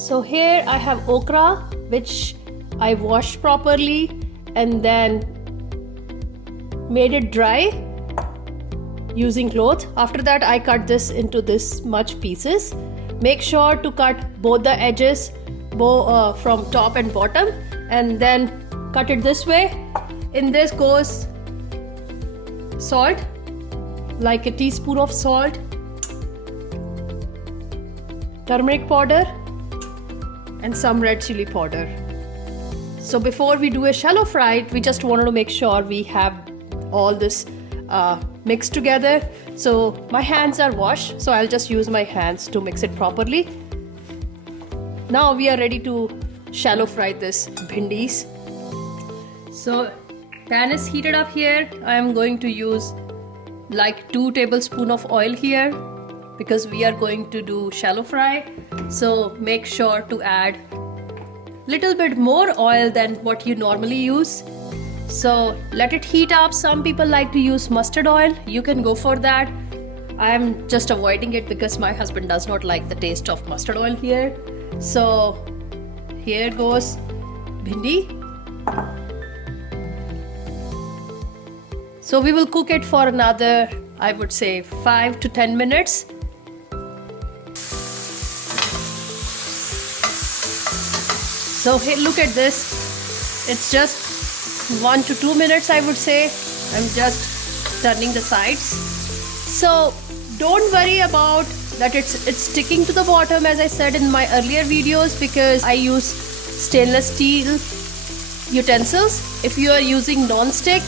So here I have okra, which I washed properly and then made it dry using cloth. After that I cut this into this much pieces. Make sure to cut both the edges from top and bottom, and then cut it this way. In this goes salt, like a teaspoon of salt, turmeric powder and some red chili powder. So before we do a shallow fry, we just wanted to make sure we have all this mixed together. So my hands are washed, so I'll just use my hands to mix it properly. Now we are ready to shallow fry this bhindis. So pan is heated up here. I am going to use like 2 tablespoons of oil here because we are going to do shallow fry. So make sure to add little bit more oil than what you normally use. So let it heat up. Some people like to use mustard oil. You can go for that. I am just avoiding it because my husband does not like the taste of mustard oil here. So here goes bhindi. So we will cook it for another, I would say 5 to 10 minutes. So hey, look at this. It's just 1 to 2 minutes, I would say. I'm just turning the sides. So don't worry about that it's sticking to the bottom, as I said in my earlier videos, because I use stainless steel utensils. If you are using non-stick,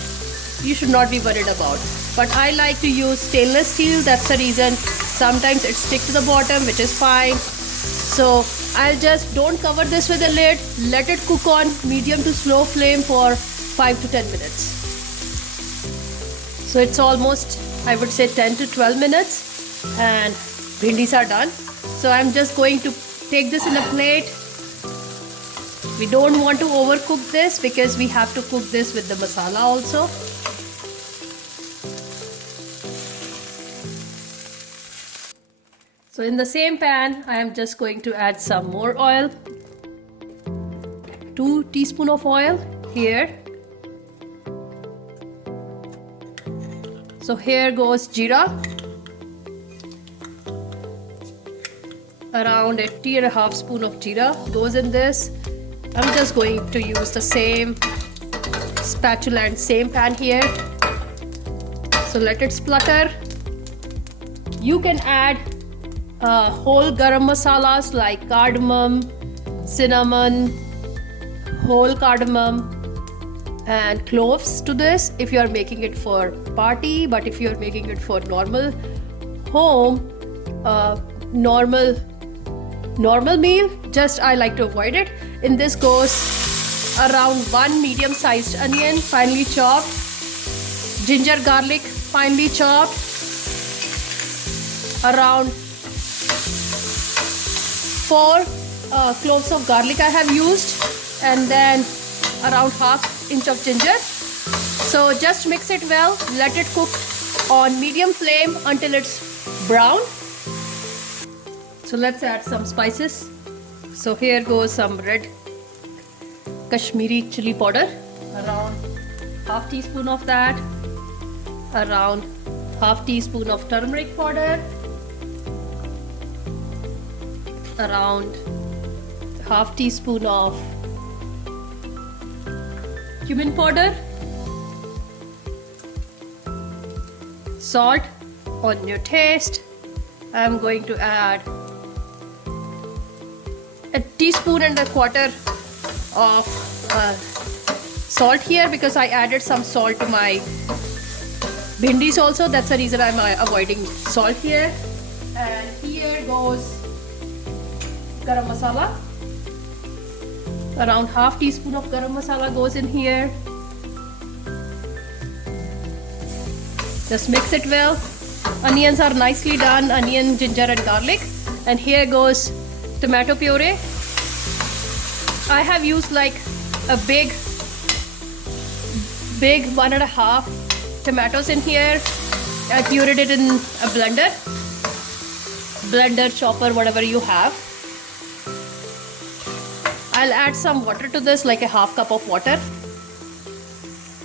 you should not be worried about. But I like to use stainless steel. That's the reason. Sometimes it sticks to the bottom, which is fine. So I'll just don't cover this with a lid. Let it cook on medium to slow flame for 5 to 10 minutes. So it's almost, I would say 10 to 12 minutes and bhindis are done. So I'm just going to take this in a plate. We don't want to overcook this because we have to cook this with the masala also. So in the same pan, I am just going to add some more oil. 2 teaspoons of oil here. So here goes jeera. Around 8.5 spoons of jeera goes in this. I'm just going to use the same spatula and same pan here. So let it splutter. You can add whole garam masalas like cardamom, cinnamon, whole cardamom and cloves to this if you are making it for party. But if you are making it for normal home, normal meal, just I like to avoid it. In this goes around 1 medium-sized onion finely chopped, ginger garlic finely chopped, around 4 cloves of garlic I have used, and then around ½ inch of ginger. So just mix it well, let it cook on medium flame until it's brown. So let's add some spices. So here goes some red Kashmiri chili powder, around ½ teaspoon of that, around ½ teaspoon of turmeric powder, around ½ teaspoon of cumin powder, salt on your taste. I'm going to add 1.25 teaspoons of salt here because I added some salt to my bhindis also. That's the reason I'm avoiding salt here. And here goes garam masala. Around ½ teaspoon of garam masala goes in here. Just mix it well. Onions are nicely done, onion, ginger and garlic. And here goes tomato puree. I have used like a big 1.5 tomatoes in here. I pureed it in a blender, chopper, whatever you have. I'll add some water to this, like a half cup of water.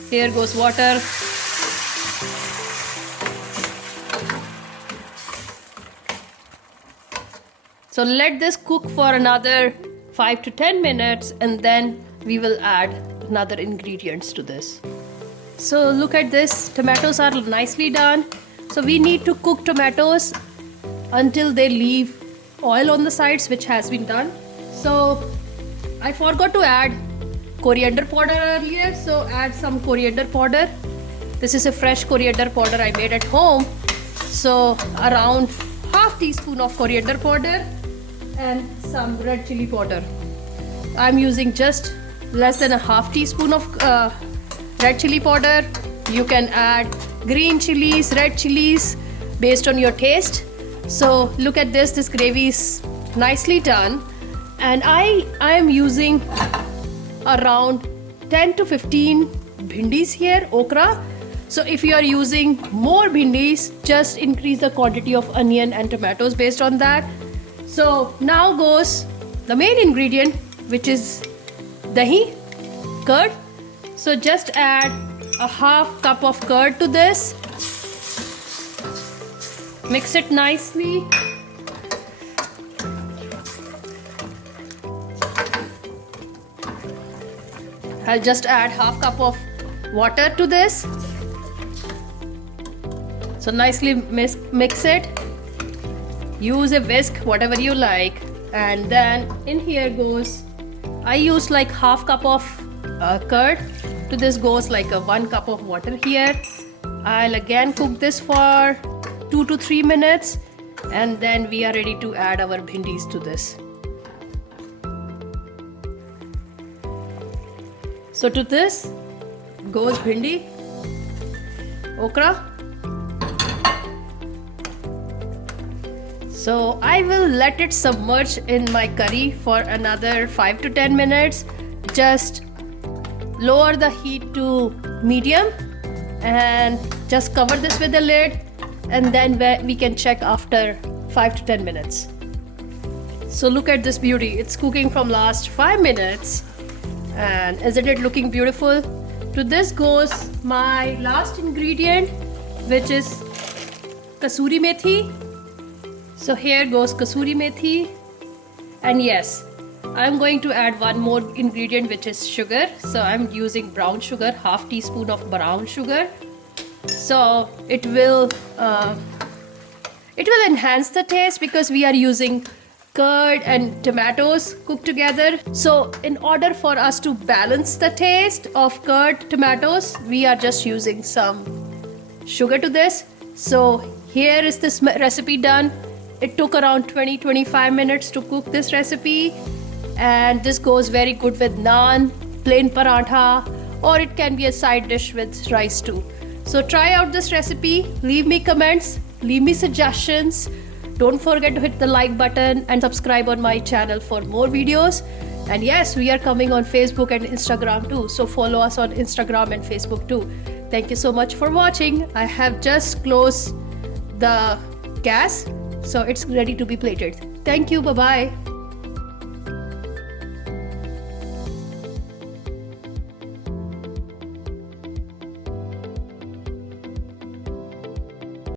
Here goes water. So let this cook for another 5 to 10 minutes and then we will add another ingredients to this. So look at this, tomatoes are nicely done. So we need to cook tomatoes until they leave oil on the sides, which has been done. So I forgot to add coriander powder earlier, so add some coriander powder. This is a fresh coriander powder I made at home. So around half teaspoon of coriander powder and some red chili powder. I'm using just less than a half teaspoon of red chili powder. You can add green chilies, red chilies based on your taste. So look at this gravy is nicely done, and I am using around 10 to 15 bhindis here, okra. So if you are using more bhindis, just increase the quantity of onion and tomatoes based on that. So now goes the main ingredient, which is dahi, curd. So just add a half cup of curd to this. Mix it nicely. I'll just add half cup of water to this. So nicely mix it. Use a whisk, whatever you like. And then in here goes, I use like half cup of curd. To this goes like a 1 cup of water here. I'll again cook this for 2 to 3 minutes, and then we are ready to add our bhindis to this. So to this goes bhindi, okra. So I will let it submerge in my curry for another 5 to 10 minutes. Just lower the heat to medium and just cover this with a lid, and then we can check after 5 to 10 minutes. So look at this beauty. It's cooking from last 5 minutes, and isn't it looking beautiful? To this goes my last ingredient, which is kasuri methi. So here goes kasuri methi, and yes, I'm going to add one more ingredient, which is sugar. So I'm using brown sugar, half teaspoon of brown sugar. So it will enhance the taste because we are using curd and tomatoes cooked together. So in order for us to balance the taste of curd, tomatoes, we are just using some sugar to this. So here is this recipe done. It took around 20-25 minutes to cook this recipe, and this goes very good with naan, plain paratha, or it can be a side dish with rice too. So try out this recipe, leave me comments, leave me suggestions. Don't forget to hit the like button and subscribe on my channel for more videos. And yes, we are coming on Facebook and Instagram too, so follow us on Instagram and Facebook too. Thank you so much for watching. I have just closed the gas, so it's ready to be plated. Thank you, bye-bye.